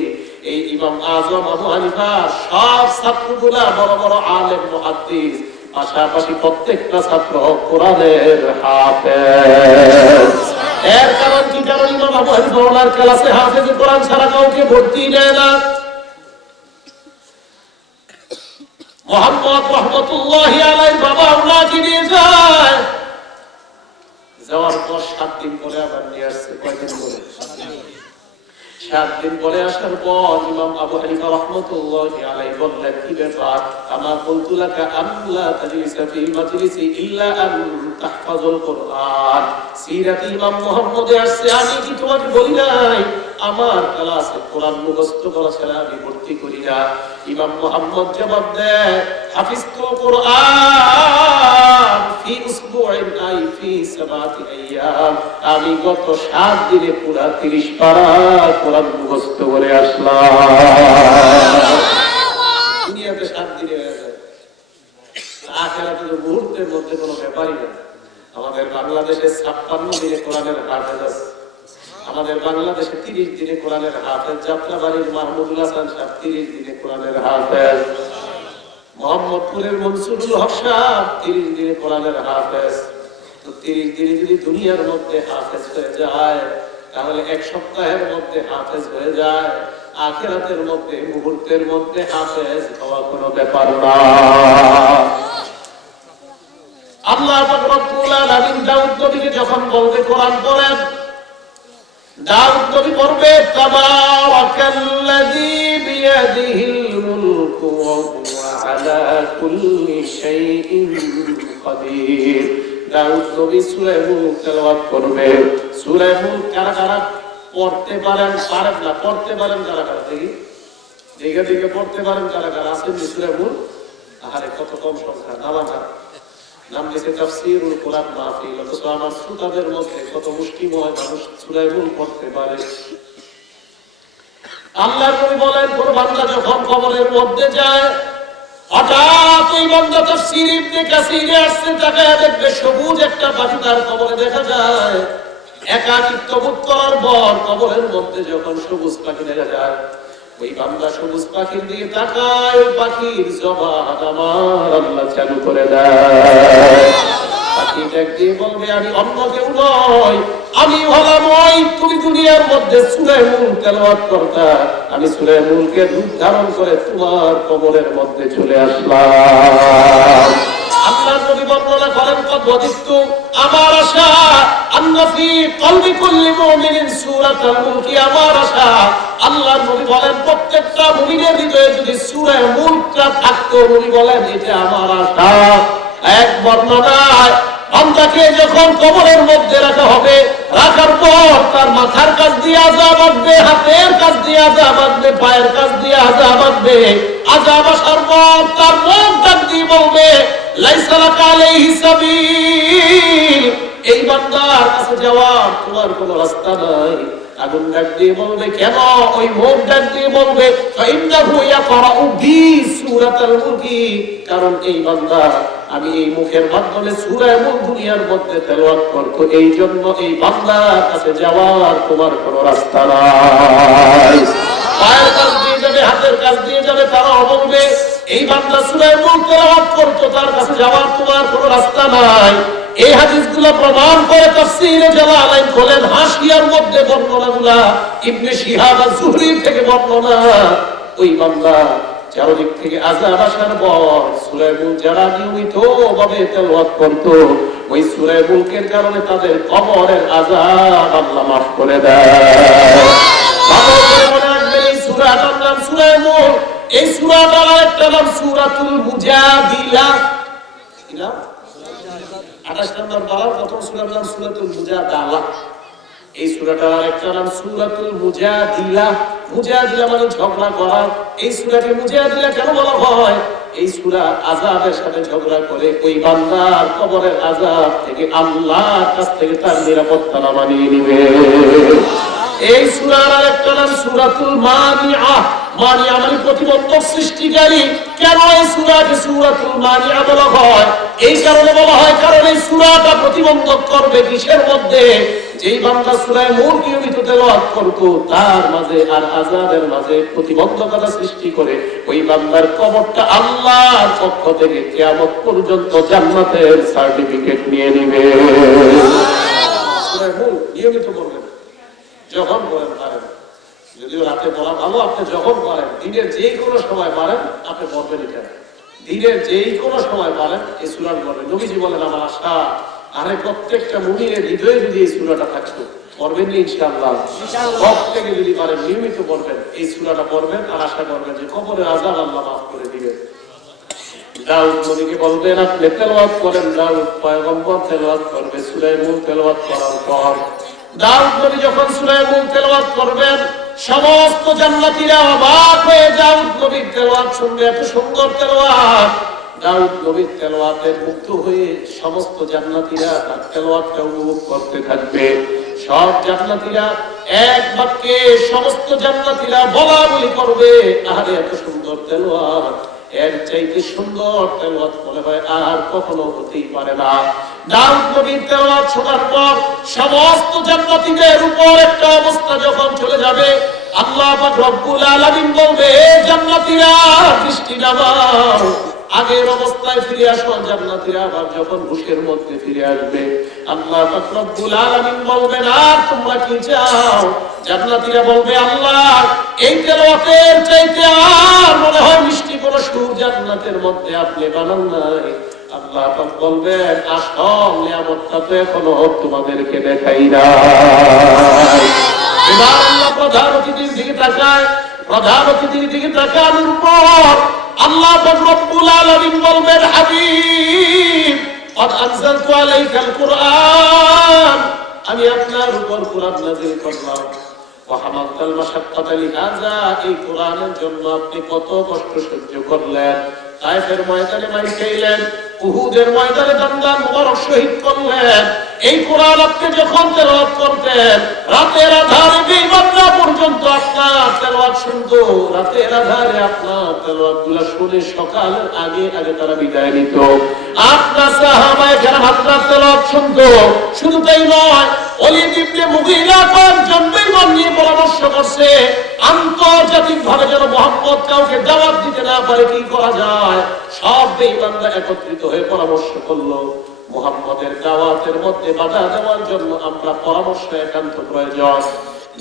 এই ইমাম আযম আবু হানিফা সব ছাত্রগুলা বড় বড় আলেম মুহাদ্দিস, পাশাপাশি প্রত্যেকটা ছাত্র কোরআনের হাফেজ। এর কারণ কি? কারণ ইমাম আবু হানিফা ওনার ক্লাসে হাফেজ কোরআন ছাড়া কাউকে ভর্তি দেয় না। মুহাম্মদ রাহমাতুল্লাহি আলাইহির বাবা ওনাকে নিয়ে যায়, যাওয়ার পর 7 দিন পরে আবার নিয়ে আসছে। কয়দিন পরে? 7 দিন পরে আসার পর ইমাম আবু হানিফা রাহমাতুল্লাহি আলাইহি বললেন, কি ব্যাপার? আমা কুলতু লাকা আল্লা তাজলিসা ফিল মাজলিসি ইল্লা আন তাহফাজুল কুরআন। সিরাত ইমাম মুহাম্মদে আসছে, আমি কি তোমাকে বলি নাই আমার ক্লাসে কোরআন মুখস্থ করা ছাড়া আমি ভর্তি করি না? ইমাম মুহাম্মদ জবাব দেয়, হাফিজতু কুরআন ফি উসবুইন আই ফি 7 আইয়াম। আমি গত 7 দিনে পুরা 30 পারা কোরআন মুখস্থ করে আসলাম। দুনিয়াতে 7 দিনে হয়ে যায়, আখিরাতে তো মুহূর্তের মধ্যে কোনো ব্যাপারই না। আমাদের বাংলাদেশে 56 দিনে কোরআনের হাফেজ আছে। আমাদের বাংলাদেশে 30 দিনে কোরআনের হাফেজ। যাত্রাবাড়ির মাহমুদুল হাসান সাহেব 30 দিনে কোরআনের হাফেজ। মোহাম্মদপুরের মনসুরুল হক সাহেব 30 দিনে কোরআনের হাফেজ। তো 30 দিনে যদি দুনিয়ার মধ্যে হাফেজ হয়ে যায়, তাহলে 1 সপ্তাহের মধ্যে হাফেজ হয়ে যায়। আখিরাতের মধ্যে মুহূর্তের মধ্যে হাফেজ হওয়া কোনো ব্যাপার না। আল্লাহ পাক রব্বুল আলামিন দাউদ নবীকে যখন বলবে কোরআন পড়েন, দাউদ নবী পড়বে তাবারাকাল্লাযী বিয়াদিহিল মুলকু ওয়া হুয়া আলা কুল্লি শাইইন কাদির। দাউদ নবী সূরা মুলক তেলাওয়াত করবে। সূরা মুলক কারা কারা পড়তে পারেন? পারেন না পড়তে পারেন কারা কারা? দেখি দিকে দিকে পড়তে পারেন কারা কারা? আছেন সূরা মুলক? আরে কত কম সংখ্যা। নাম দিয়েছে তাফসীরুল কোরআন মাহফিল। অথচ আমার শ্রোতাদের মধ্যে কত মুষ্টিময় মানুষ সূরা মুলক পড়তে পারে। আল্লাহর নবী বলেন, কোন বান্দা যখন কবরের মধ্যে যায়, হঠাৎ ওই বান্দা তাফসীর ইবনে কাসিরে আসছে, তাকায়া দেখবে সবুজ একটা পাখি তার কবরে দেখা যায়। একাকিত্ব বোধ করার পর কবরের মধ্যে যখন সবুজ পাখি দেখা যায়, ওই বান্দা সবুজ পাখির দিকে তাকায়, ওই পাখির জবান আমার আল্লাহ চালু করে দেয়। পাখি ডাক দিয়ে বলবে, আমি অন্য কেউ নয়, আমি হলাম ওই তুমি দুনিয়ার মধ্যে সূরা মুলক তেলাওয়াত করতা, আমি সূরা মুলকের রূপ ধারণ করে তোমার কবরের মধ্যে চলে আসলাম। আল্লাহর নবী বর্ণনা করেন, কদ ওয়াদিতু, আমার আশা, আন্না ফি কলবি কুল্লি মুমিনিন সূরাতুল মুলক, আমার আশা। আল্লাহর নবী বলেন, প্রত্যেকটা মুমিনের হৃদয়ে যদি সূরা মুলকটা থাকতো, নবী বলেন এটা আমার আশা। এক বর্ণনায় বান্দাকে যখন কবরের মধ্যে রাখা হবে, রাখার পর তার মাথার কাছ দিয়ে আযাব আসবে, হাতের কাছ দিয়ে আযাব আসবে, পায়ের কাছ দিয়ে আযাব আসবে। আযাব আসার পর তার মুখ ডাক দিয়ে বলবে, লাইসা লাকা আলাইহি সাবিল, এই বান্দার কাছে যাওয়ার তোমার কোনো রাস্তা নাই। আগুন ডাক দিয়ে বলবে, কেন? ওই মুখ ডাক দিয়ে বলবে, ফাইন্নাহু ইয়াকরাউ বি সূরাতুল মুলক, কারণ এই বান্দা আমি এই মুখের মাধ্যমে সূরা মুলক দুনিয়ার মধ্যে তেলাওয়াত করব, এই জন্য এই বান্দার কাছে যাওয়ার তোমার কোনো রাস্তা নাই। পায়ের কাছ দিয়ে যাবে, হাতের কাছ দিয়ে যাবে, তারাও বলবে এই বান্দা সূরা মুলক তেলাওয়াত করতো, তার কাছে যাওয়ার তোমার কোনো রাস্তা নাই। এই হাদিসগুলো প্রমাণ করে তাফসীরে জালালাইন বলেন, হাসিয়ার মধ্যে বর্ণনাগুলা ইবনে শিহাব আয-যুহরি থেকে বর্ণনা, ওই বান্দা চারদিক থেকে আযাব আসার পর সূরা মুলক যারা নিয়মিতভাবে তেলাওয়াত করতো, ওই সূরা মুলকের কারণে তাদের কবরের আযাব আল্লাহ মাফ করে দেয়। ভালো করে মনে রাখবেন, এই সূরাটার নাম সূরা মুলক। এই সূরাটার আরেকটা নাম সূরাতুল মুজাদিলা। কি নাম? 28 নম্বর পারার প্রথম সূরার নাম সূরাতুল মুজাদালা। এই সূরাটার আরেকটা নাম সূরাতুল মুজাদিলা। মুজাদিলা মানে ঝগড়া করা। এই সূরাকে মুজাদিলা কেন বলা হয়? এই সূরা আযাবের সাথে ঝগড়া করে ওই বান্দার কবরের আযাব থেকে আল্লাহর কাছ থেকে তার নিরাপত্তা বানিয়ে নেবে। এই সূরার আরেকটা নাম সূরাতুল মানিআ। মানিআ মানে প্রতিবন্ধক সৃষ্টিকারী। কেন এই সূরাকে সূরাতুল মানিআ বলা হয়? এই কারণে বলা হয়, কারণ এই সূরাটা প্রতিবন্ধক করবে কিসের মধ্যে? যেই বান্দা সূরা মুলক নিয়মিত তেলাওয়াত করত, তার মাঝে আর আযাবের মাঝে প্রতিবন্ধকতা সৃষ্টি করে ওই বান্দার কবরটা আল্লাহর পক্ষ থেকে কিয়ামত পর্যন্ত জান্নাতের সার্টিফিকেট নিয়ে নেবে। সূরা মুলক নিয়মিত পড়বেন, যখন পড়েন পারেন। যদিও রাতে পড়া ভালো, আপনি যখন পারেন, দিনের যেই কোনো সময় পারেন আপনি পড়বেন। এটা দিনের যেই কোনো সময় পারেন এই সূরা পড়বেন। নবীজি বলেন, আমার আশা, আরে প্রত্যেকটা মুমিনের হৃদয়ে যদি এই সূরাটা থাকতো, পড়বেন ইনশাআল্লাহ। প্রত্যেকে যদি পারেন নিয়মিত পড়বেন, এই সূরাটা পড়বেন আর আশা করবেন যে কবরের আযাব আল্লাহ মাফ করে দিবেন। দাউদ নবীকে বলবেন আপনি তেলাওয়াত করেন, দাউদ পয়গম্বর তেলাওয়াত করবে সূরা মুলক তেলাওয়াত করার পর। দাউদ নবী যখন সূরা মুলক তেলাওয়াত করবেন, সমস্ত জান্নাতীরা অবাক হয়ে দাউদ নবীর তেলাওয়াত শুনবে, এত সুন্দর তেলাওয়াত। দাউদ নবীর তেলাওয়াতে মুগ্ধ হয়ে সমস্ত জান্নাতীরা তার তেলাওয়াতটা উপভোগ করতে থাকবে। সব জান্নাতীরা এক বাক্যে সমস্ত জান্নাতীরা বলা বলি করবে, আরে এত সুন্দর তেলাওয়াত, এর চাইতে সুন্দর তেলাওয়াত মনে হয় আর কখনো হতেই পারে না। দাউদ নবীর তেলাওয়াত শোনার পর সমস্ত জান্নাতীদের উপর একটা অবস্থা যখন চলে যাবে, আল্লাহ পাক রব্বুল আলামিন বলবে, জান্নাতীরা দৃষ্টি নামাও, আগের অবস্থায় ফিরে আসো। জান্নাতীরা আবার যখন হুশের মধ্যে ফিরে আসবে, আল্লাহ পাক রব্বুল আলামিন বলবেন, আর তোমরা কি চাও? জান্নাতীরা বলবে, আল্লাহ এই তেলাওয়াতের চাইতে আর মনে হয় মিষ্টি কোন সুর জান্নাতের মধ্যে আপনি বানান নাই। আল্লাহ পাক বলবেন, আসল নিয়ামতটা তো এখনো তোমাদেরকে দেখাই নাই। এবার আল্লাহ প্রধান অতিথির দিকে তাকায়, প্রধান অতিথির দিকে তাকানোর পর আল্লাহ পাক রব্বুল আলামিন বলবেন, হাবিব قد أنزلت عليك القرآن, আমি আপনার উপর কোরআন নাযিল করলাম। وحملت المشقة لهذا, এই কোরআনের জন্য আপনি কত কষ্ট সহ্য করলেন। তায়েফের ময়দানে মাইর খাইলেন, উহুদের ময়দানে দান্দান মুবারক শহীদ করলেন। এই কোরআন আপনি যখন তেলাওয়াত করতেন, রাতের আধারে বেঈমানরা পর্যন্ত আপনার তেলাওয়াত শুনতো। রাতের আধারে আপনার তেলাওয়াতগুলো শুনে সকালের আগে আগে তারা বিদায় নিত। আপনার সাহাবায়ে কেরাম আপনার তেলাওয়াত শুনতো। শুধু তাই নয়, ওলীদ ইবনে মুগীরা কয়েকজন বেঈমান নিয়ে পরামর্শ করছে, আন্তর্জাতিক ভাবে যেন মুহাম্মদ কাউকে দাওয়াত দিতে না পারে, কি করা যায়। সব বেঈমানরা একত্রিত হয়ে পরামর্শ করলো, মুহাম্মদের দাওয়াতের মধ্যে বাধা দেওয়ার জন্য আমরা পরামর্শ একান্ত প্রয়োজন।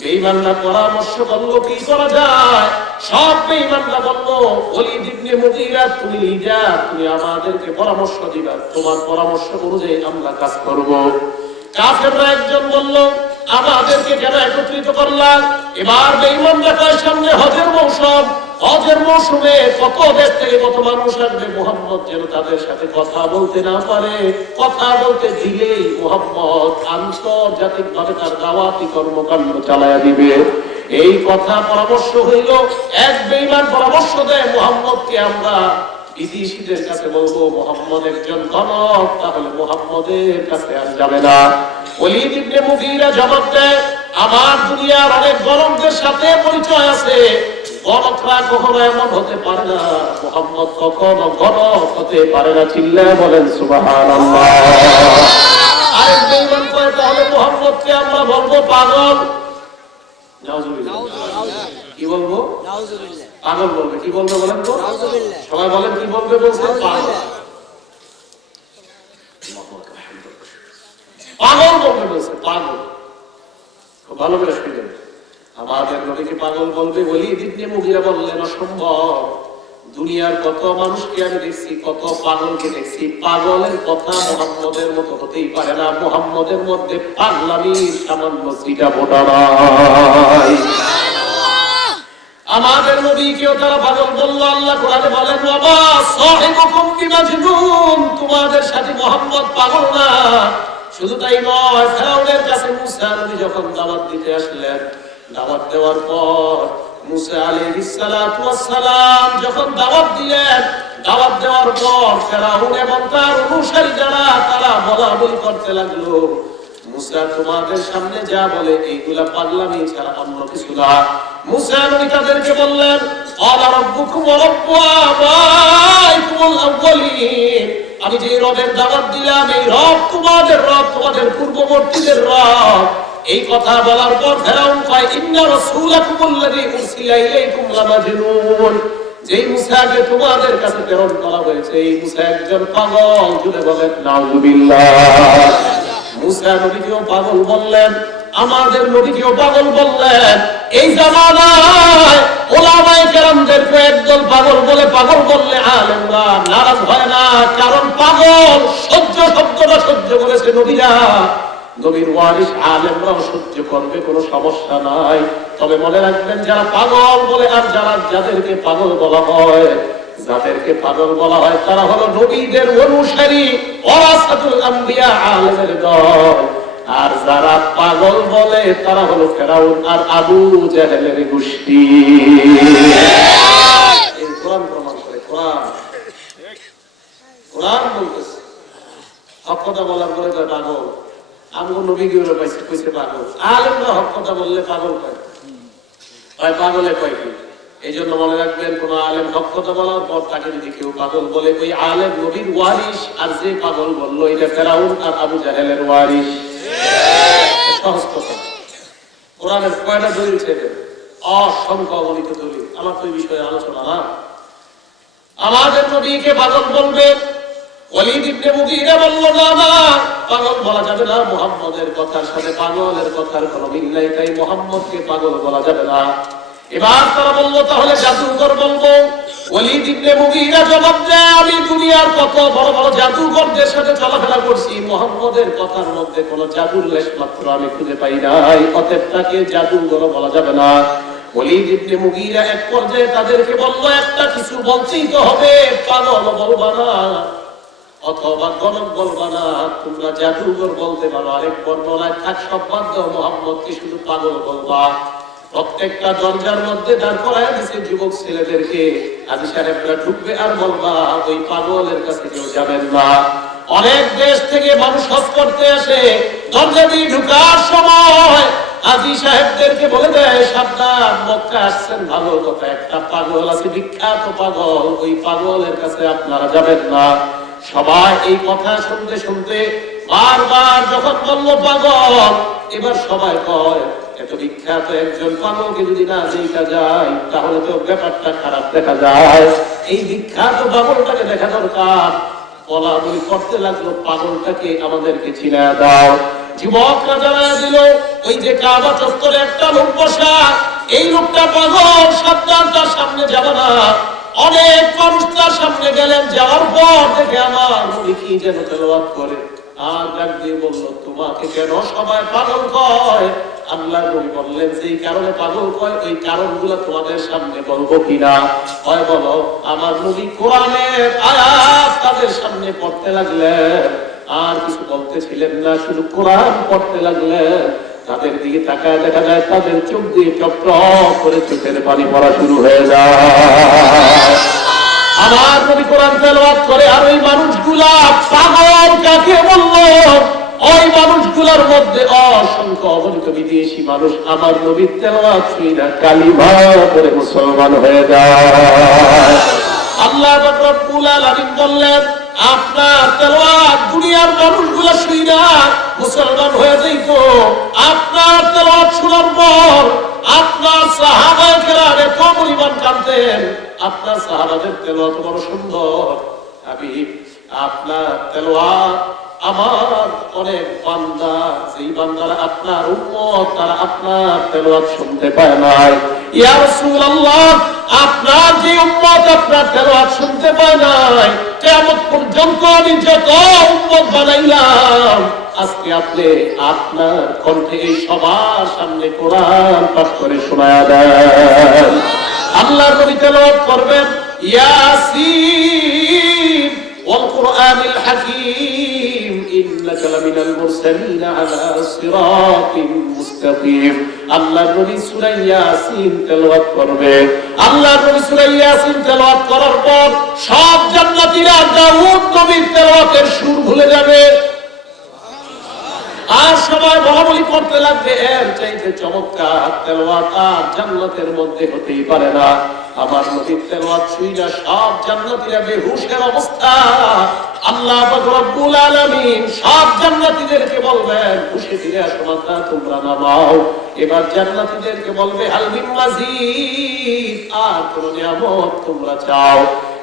বেঈমানরা পরামর্শ করলো, কি করা যায়। সব বেঈমানরা বলল, ওলীদ ইবনে মুগীরা তুমি লিডার, তুমি আমাদেরকে পরামর্শ দিবা, তোমার পরামর্শ অনুযায়ী আমরা কাজ করব। কাফেররা একজন বলল, আমাদেরকে কেন একত্রিত করলাম? এবার বেঈমানরা কয়, সামনে হজের মৌসুম, হজের মৌসুমে কত দেশ থেকে কত মানুষ আসবে, মুহাম্মদ যেন তাদের সাথে কথা বলতে না পারে। কথা বলতে দিলেই মুহাম্মদ আন্তর্জাতিক ভাবে তার দাওয়াতি কর্মকাণ্ড চালায়া দিবে। এই কথা পরামর্শ হইল। এক বেঈমান পরামর্শ দেয়, মুহাম্মদকে আমরা বিদেশীদের কাছে বলবো মুহাম্মদ একজন গণক, তাহলে মুহাম্মদের কাছে আর যাবে না। ওলীদ ইবনে মুগীরা জবাব দেয়, আমার দুনিয়ার অনেক গণকদের সাথে পরিচয় আছে, গণকরা কখনো এমন হতে পারে না, মুহাম্মদ কখনো গণক হতে পারে না। চিল্লায়ে বলেন সুবহানাল্লাহ। আরেক বেঈমান কয়, তাহলে মুহাম্মদকে আমরা বলবো পাগল। নাউজুবিল্লাহ। কি বলবো? নাউজুবিল্লাহ। পাগল বলবে। কি বলবে বলেন তো? নাউজুবিল্লাহ। সবাই বলেন কি বলবে? বলছে পাগল। পাগল বলবে, বলছে পাগল। খুব ভালো করে শুনবেন, আমাদের নবীকে পাগল বলবে। ওলীদ ইবনে মুগীরা বললেন, অসম্ভব, দুনিয়ার কত মানুষকে আমি দেখছি, কত পাগলকে দেখছি, পাগলের কথা মুহাম্মদের মতো হতেই পারে না। মুহাম্মদের মধ্যে পাগলামির সামান্য সিটা ফোঁটা নাই। আমাদের নবীকেও তারা পাগল বলল। আল্লাহ কোরআনে বলেন, ওয়ামা সাহিবুকুম বিমাজনুন, তোমাদের সাথে মুহাম্মদ পাগল না। শুধু তাই নয়, ফিরআউনের কাছে মুসা নবী যখন দাওয়াত দিতে আসলেন, দাওয়াত দেওয়ার পর মুসা আলাইহিস সালাতু ওয়াস সালাম যখন দাওয়াত দিলেন, দাওয়াত দেওয়ার পর ফিরআউন এবং তার অনুসারী যারা, তারা বলাবলি করতে লাগলো, মুসা তোমাদের সামনে যা বলে এইগুলা পাগলামি ছাড়া অন্য কিছু না। মুসা নবী তাদেরকে বললেন, আলা রাব্বুকুম ওয়া রাব্বু আবাইকুমুল আউয়ালিন, আমি যে রবের দাওয়াত দিলাম, এই রব তোমাদের রব, তোমাদের পূর্ববর্তীদের রব। এই কথা বলার পর ফিরআউন কয়, ইন্না রাসূলাকুমুল্লাযী উরসিলা ইলাইকুম লামাজনুন, যেই মুসাকে তোমাদের কাছে প্রেরণ করা হয়েছে এই মুসা একজন পাগল। জুড়ে বলেন নাউযুবিল্লাহ। মুসা নবীকেও পাগল বললেন, আমাদের নবীকেও পাগল বললেন। এই জামানায় ওলামায়ে কেরামদেরকে একদল পাগল বলে, পাগল বললে আলেমরা নারাজ হয় না, কারণ পাগল শব্দটা সহ্য করেছে নবীরা, নবীর ওয়ারিস আলেমরাও সহ্য করবে, কোনো সমস্যা নাই। তবে মনে রাখবেন, যারা পাগল বলে আর যাদেরকে পাগল বলা হয়, যাদেরকে পাগল বলা হয় তারা হলো নবীদের অনুসারী, ওয়ারাসাতুল আম্বিয়া, আলেমের দল। আর যারা পাগল বলে তারা হলো ফেরাউন আর আবু জাহেলের গোষ্ঠী। এই কোরআন প্রমাণ করে, কোরআন বলতেছে। হক কথা বলার পরে পাগল, আমগো নবী গিয়ে পাইছে কইছে পাগল। আলেমরা হক কথা বললে পাগল হয়, পাগলে কয় কি? এই জন্য মনে রাখবেন, কোন আলেম হক কথা বলার পর তাকে যদি কেউ পাগল বলে, ওই আলেম নবীর ওয়ারিস, আর যে পাগল বললো এটা ফেরাউন আর আবু জাহেলের ওয়ারিস। সহজ কথা। কোরআনের কয়টা দলিল ছেড়ে অসংখ্য অগণিত দলিল। আমার তো এই বিষয়ে আলোচনা না। আমাদের নবীকে পাগল বলবে, ওয়ালিদ ইবনে মুগীরা বলল না, পাগল বলা যাবে না, মুহাম্মদের কথার সাথে পাগলের কথার কোনো মিল নাই, তাই মুহাম্মদকে পাগল বলা যাবে না। এবার তারা বলল তাহলে জাদুকর বলবো। ওয়ালিদ ইবনে মুগীরা জবাব দেয়, আমি দুনিয়ার কত বড় বড় জাদুকরদের সাথে চলাফেরা করছি, মুহাম্মদের কথার মধ্যে কোনো জাদুর লেশ মাত্র আমি খুঁজে পাই নাই, অতএব তাকে জাদুকর বলা যাবে না। ওয়ালিদ ইবনে মুগীরা এক পর্যায়ে তাদেরকে বলল, একটা কিছু বলতেই তো হবে, পাগল বলবা না অথবা গণক বলবা না, তোমরা জাদুকর বলতে পারো। আরেক বর্ণনায় থাক সব বাদ দাও, মুহাম্মদকে শুধু পাগল বলবা। প্রত্যেকটা দরজার মধ্যে দাঁড় করায় দিছে যুবক ছেলেদেরকে, আজি সাহেবরা ঢুকবে আর বলবা ওই পাগলের কাছে কেউ যাবেন না। অনেক দেশ থেকে মানুষ হজ করতে আসে, দরজা দিয়ে ঢুকার সময় আজি সাহেবদেরকে বলে দেয়, সাবধান, মক্কা আসছেন ভালো কথা, একটা পাগল আছে, বিখ্যাত পাগল, ওই পাগলের কাছে আপনারা যাবেন না। সবাই এই কথা শুনতে শুনতে বারবার যখন বলল পাগল, এবার সবাই কয় এত বিখ্যাত একজন পাগলকে যদি না দেখা যায় তাহলে তো ব্যাপারটা খারাপ দেখা যায়, এই বিখ্যাত পাগলটাকে দেখা দরকার। বলা বলি করতে লাগলো, পাগলটাকে আমাদেরকে চিনা দাও। যুবকরা জানায় দিল, ওই যে কাবা চত্বরে একটা লোক বসা, এই লোকটা পাগল, সাবধান, তার সামনে যাবে না। অনেক মানুষ তার সামনে গেলেন, যাওয়ার পর দেখে আমার নবী কি যেন তেলাওয়াত করে, আর ডাক দিয়ে বলল, তোমাকে কেন সবাই পাগল কয়? আল্লাহর নবী বললেন, যেই কারণে পাগল কয় ওই কারণগুলো তোমাদের সামনে বলবো কিনা? হয় বলো। আমার নবী কোরআনের আয়াত তাদের সামনে পড়তে লাগলেন, আর কিছু বলতেছিলেন না, শুধু কোরআন পড়তে লাগলেন। তাদের দিকে তাকায় দেখা যায় তাদের চোখ দিয়ে চক্র করে চোখের পানি পড়া শুরু হয়ে যায়। আমার নবী কোরআন তেলাওয়াত করে, আর ওই মানুষগুলা পাগল কাকে বললো? ওই মানুষগুলোর মধ্যে অসংখ্য অগণিত বিদেশি মানুষ আমার নবীর তেলাওয়াত শুনে কালিমা পড়ে মুসলমান হয়ে যায়। আল্লাহ রাব্বুল আলামিন বললেন, আপনার তেলাওয়াত দুনিয়ার মানুষগুলো শুনে মুসলমান হয়ে যাইত। আপনার তেলাওয়াত শোনার পর আপনার সাহাবায়ে কেরাম এত পরিমাণ কাঁদতেন। আপনার সাহাবাদের তেলাওয়াত বড় সুন্দর, হাবিব আপনার তেলাওয়াত আমার অনেক বান্দা, যেই বান্দারা আপনার উম্মত, তারা আপনার তেলাওয়াত শুনতে পায় নাই। ইয়া রাসূলুল্লাহ, আপনার যে উম্মত আপনার তেলাওয়াত শুনতে পায় নাই, কিয়ামত পর্যন্ত আমি যত উম্মত বানাইলাম, আজকে আপনি আপনার কণ্ঠে এই সবার সামনে কোরআন পাঠ করে শোনায়া দেন। আল্লাহর নবী তেলাওয়াত করবেন, ইয়াসিন ওয়াল কুরআনিল হাকীম ইন্নাকা লামিনাল মুরসালিন আলা সিরাতিন মুস্তাকিম। আল্লাহর নবী সূরা ইয়াসিন তেলাওয়াত করবে। আল্লাহর নবী সূরা ইয়াসিন তেলাওয়াত করার পর সব জান্নাতীরা দাউদ নবীর তেলাওয়াতের সুর ভুলে যাবে, আর সবাই বলাবলি করতে লাগবে, এর চাইতে চমৎকার তেলাওয়াত আর জান্নাতের মধ্যে হতেই পারে না। আমার নবীর তেলাওয়াত শুনে সব জান্নাতীরা বেহুশের অবস্থা। আল্লাহ পাক রব্বুল আলামিন সব জান্নাতীদেরকে বলবেন, খুশি ফিরে আসো, মাথা তোমরা নামাও। এবার জান্নাতীদেরকে বলবে, হাল মিন মাজিদ, আর কোন নিয়ামত তোমরা চাও?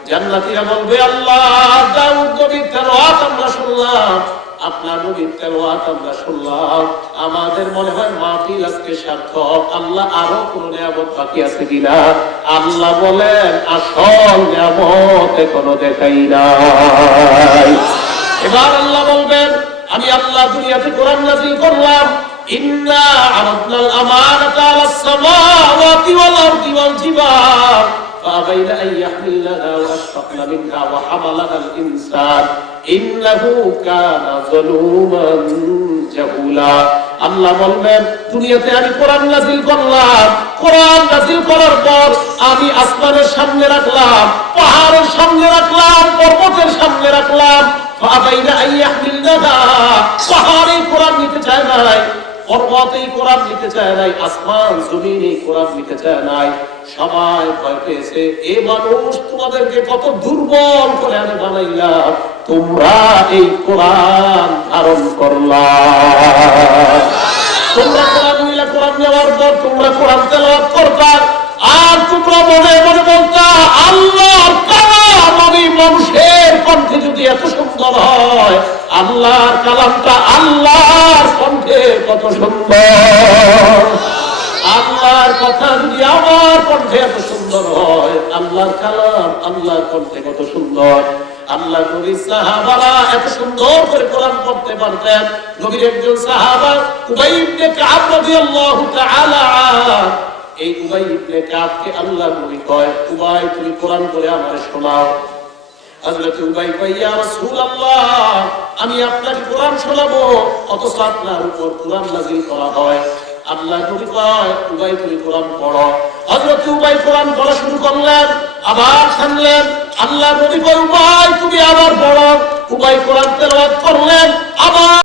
জান্নাতীরা বলবে, আল্লাহ দাউদ নবীর তেলাওয়াত আমরা শুনলাম, আপনার নবীর তেলাওয়াত আমরা শুনলাম, আমাদের মনে হয় মাহফিল আজকে সার্থক। আল্লাহ আরো কোন নিয়ামত বাকি আছে কিনা? আল্লাহ বলেন আসল নিয়ামত এখনো দেখাই নাই। এবার আল্লাহ বলবেন আমি আল্লাহ দুনিয়াতে কোরআন নাযিল করলাম, ইন্না আরাদনাল আমানাতা আলাস সামাওয়াতি ওয়াল আরদি ওয়াল জিবাল فأبين أن يحملنها وأشفقن منها وحملها الإنسان إنه كان ظلوما جهولا। আল্লাহ বলবেন দুনিয়াতে আমি কোরআন নাযিল করলাম, কোরআন নাযিল করার পর আমি আসমানের সামনে রাখলাম, পাহাড়ের সামনে রাখলাম, পর্বতের সামনে রাখলাম। فأبين أن يحملنها পাহাড়ে কোরআন নিতে চায় নাই, পর্বতেই কোরআন নিতে চায় নাই, আসমান জমিনে কোরআন নিতে চায় নাই। সবাই ভয় পেয়েছে, এ মানুষ তোমাদেরকে কত দুর্বল করে আমি বানাইলাম, তোমরা এই কোরআন ধারণ করলা। তোমরা কোরআন নিলে, কোরআন নেওয়ার পর তোমরা কোরআন তেলাওয়াত করতা, আর তোমরা মনে মনে বলতা আল্লাহর কালাম, আমি মানুষের কণ্ঠে যদি এত সুন্দর হয়, আল্লাহর কালামটা আল্লাহর কণ্ঠে কত সুন্দর, আল্লাহর কথা যদি আমার কণ্ঠে এত সুন্দর হয়, আল্লাহর কালাম আল্লাহর কণ্ঠে কত সুন্দর। আল্লাহ নবীর সাহাবারা এত সুন্দর করে কোরআন পড়তে পারতেন। নবীর একজন সাহাবা উবাই ইবনে কাব রাদিয়াল্লাহু তাআলা আনহু, এই উবাই ইবনে কাবকে আল্লাহ নবী কয়, উবাই তুমি কোরআন পড়ে আমারে শোনাও। হযরত উবাই কয়, ইয়া রাসূলুল্লাহ আমি আপনাকে কোরআন শোনাবো, অথচ আপনার উপর কোরআন নাযিল করা হয়। আল্লাহ নবী কয়, উবাই তুমি কোরআন পড়ো। হযরত উবাই কোরআন পড়া শুরু করলেন, আবার থামলেন। আল্লাহ নবী কয়, উবাই তুমি আবার পড়ো। উবাই কোরআন তেলাওয়াত করলেন, আবার